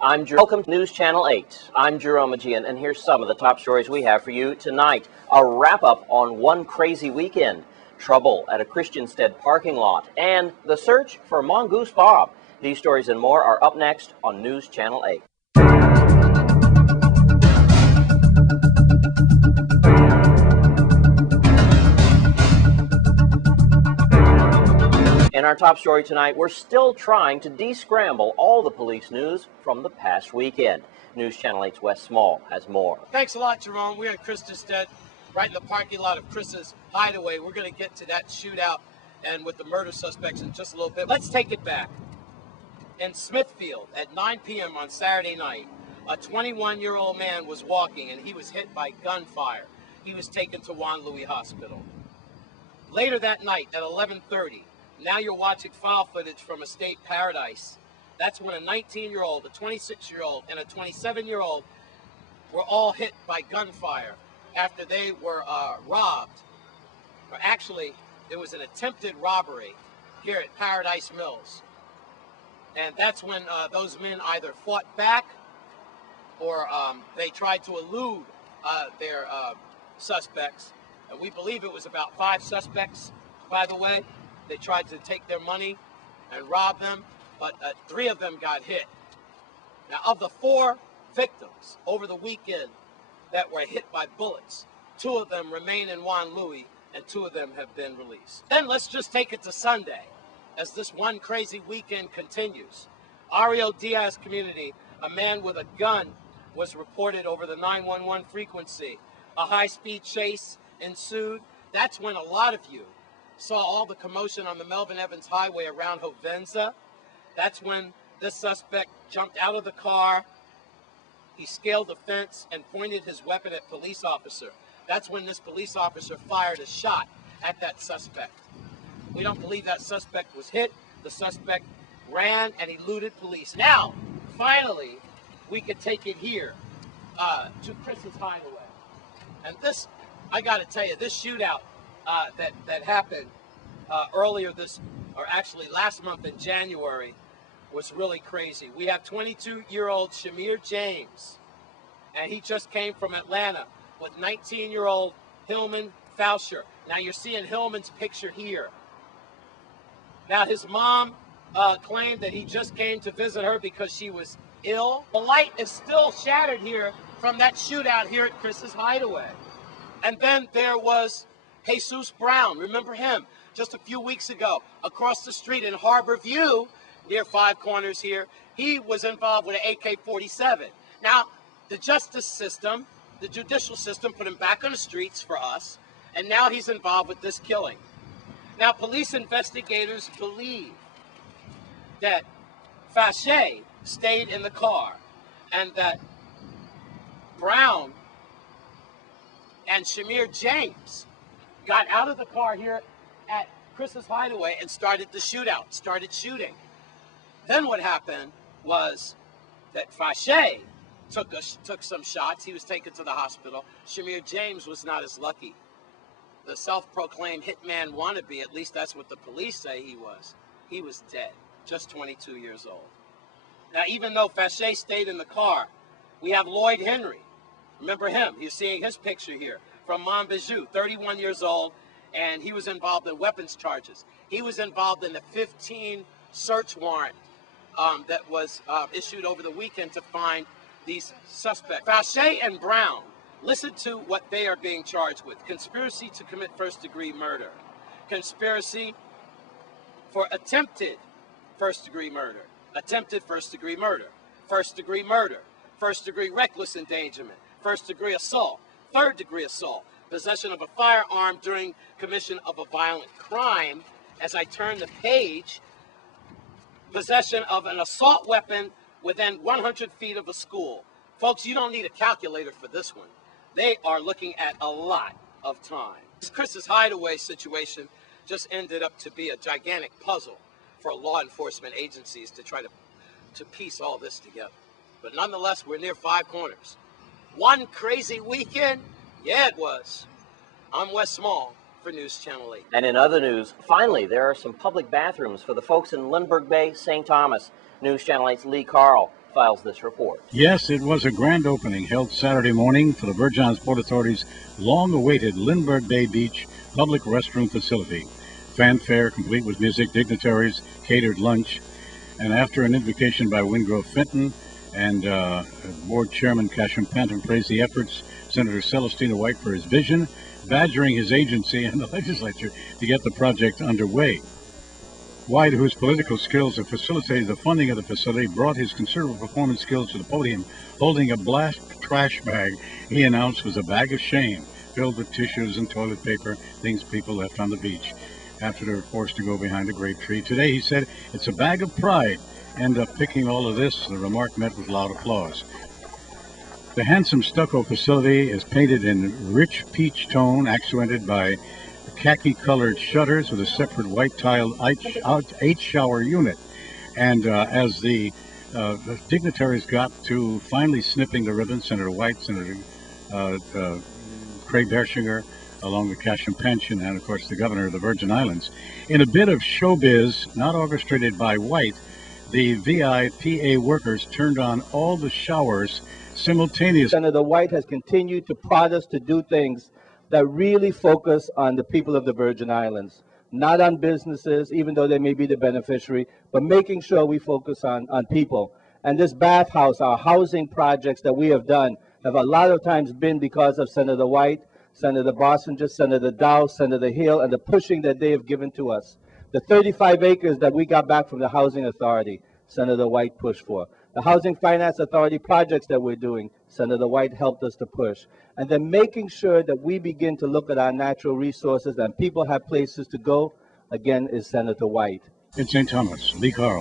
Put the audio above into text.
Welcome to News Channel 8. I'm Jerome Aegean, and here's some of the top stories we have for you tonight. A wrap-up on one crazy weekend, trouble at a Christiansted parking lot, and the search for Mongoose Bob. These stories and more are up next on News Channel 8. In our top story tonight, we're still trying to de-scramble all the police news from the past weekend. News Channel 8's Wes Small has more. Thanks a lot, Jerome. We're in Christiansted, right in the parking lot of Chris's Hideaway. We're going to get to that shootout and with the murder suspects in just a little bit. Let's take it back. In Smithfield at 9 p.m. on Saturday night, a 21-year-old man was walking and he was hit by gunfire. He was taken to Juan Louis Hospital. Later that night at 11:30, now you're watching file footage from Estate Paradise. That's when a 19-year-old, a 26-year-old, and a 27-year-old were all hit by gunfire after they were robbed. Or actually, it was an attempted robbery here at Paradise Mills. And that's when those men either fought back or they tried to elude their suspects. And we believe it was about 5 suspects, by the way. They tried to take their money and rob them, but 3 of them got hit. Now, of the 4 victims over the weekend that were hit by bullets, 2 of them remain in Juan Louis, and 2 of them have been released. Then let's just take it to Sunday, as this one crazy weekend continues. Ario Diaz community, a man with a gun was reported over the 911 frequency. A high-speed chase ensued. That's when a lot of you saw all the commotion on the Melvin Evans Highway around Hovenza. That's when this suspect jumped out of the car. He scaled the fence and pointed his weapon at police officer. That's when this police officer fired a shot at that suspect. We don't believe that suspect was hit. The suspect ran and eluded police. Now, finally, we could take it here to Chris's Hideaway. And this, I got to tell you, this shootout that happened earlier actually last month in January was really crazy. We have 22-year-old Shamir James, and he just came from Atlanta with 19-year-old Hillman Fauscher. Now you're seeing Hillman's picture here. Now his mom claimed that he just came to visit her because she was ill. The light is still shattered here from that shootout here at Chris's Hideaway. And then there was Jesus Brown, remember him? Just a few weeks ago, across the street in Harbor View, near 5 Corners here, he was involved with an AK-47. Now, the justice system, the judicial system, put him back on the streets for us, and now he's involved with this killing. Now, police investigators believe that Fache stayed in the car, and that Brown and Shamir James got out of the car here at Chris's Hideaway and started the shootout, started shooting. Then what happened was that Fache took some shots. He was taken to the hospital. Shamir James was not as lucky. The self-proclaimed hitman wannabe, at least that's what the police say he was dead, just 22 years old. Now, even though Fache stayed in the car, we have Lloyd Henry. Remember him? You're seeing his picture here. From Montbijou, 31 years old, and he was involved in weapons charges. He was involved in the 15 search warrant that was issued over the weekend to find these suspects. Fache and Brown, listen to what they are being charged with. Conspiracy to commit first-degree murder. Conspiracy for attempted first-degree murder. Attempted first-degree murder. First-degree murder. First-degree reckless endangerment. First-degree assault. Third-degree assault, possession of a firearm during commission of a violent crime. As I turn the page, possession of an assault weapon within 100 feet of a school. Folks, you don't need a calculator for this one. They are looking at a lot of time. This Chris's Hideaway situation just ended up to be a gigantic puzzle for law enforcement agencies to try to piece all this together. But nonetheless, we're near 5 Corners. One crazy weekend? Yeah, it was. I'm Wes Small for News Channel 8. And in other news, finally, there are some public bathrooms for the folks in Lindbergh Bay, St. Thomas. News Channel 8's Lee Carl files this report. Yes, it was a grand opening held Saturday morning for the Virgin Islands Port Authority's long-awaited Lindbergh Bay Beach public restroom facility. Fanfare, complete with music, dignitaries, catered lunch, and after an invocation by Wingrove Fenton and Board Chairman Casham Panton praised the efforts Senator Celestina White for his vision, badgering his agency and the legislature to get the project underway. White, whose political skills have facilitated the funding of the facility, brought his considerable performance skills to the podium, holding a black trash bag he announced was a bag of shame, filled with tissues and toilet paper, things people left on the beach after they were forced to go behind a grape tree. Today, he said, it's a bag of pride. End up picking all of this. The remark met with loud applause. The handsome stucco facility is painted in rich peach tone, accented by khaki-colored shutters with a separate white-tiled H-shower unit. And as the dignitaries got to finally snipping the ribbon, Senator White, Senator Craig Bershinger, along with Casham Panton, and of course the governor of the Virgin Islands, in a bit of showbiz not orchestrated by White, the VIPA workers turned on all the showers simultaneously. Senator White has continued to prod us to do things that really focus on the people of the Virgin Islands, not on businesses, even though they may be the beneficiary, but making sure we focus on people. And this bathhouse, our housing projects that we have done, have a lot of times been because of Senator White, Senator Bossinger, Senator Dow, Senator Hill, and the pushing that they have given to us. The 35 acres that we got back from the Housing Authority, Senator White pushed for. The Housing Finance Authority projects that we're doing, Senator White helped us to push. And then making sure that we begin to look at our natural resources and people have places to go, again, is Senator White. In St. Thomas, Lee Carl.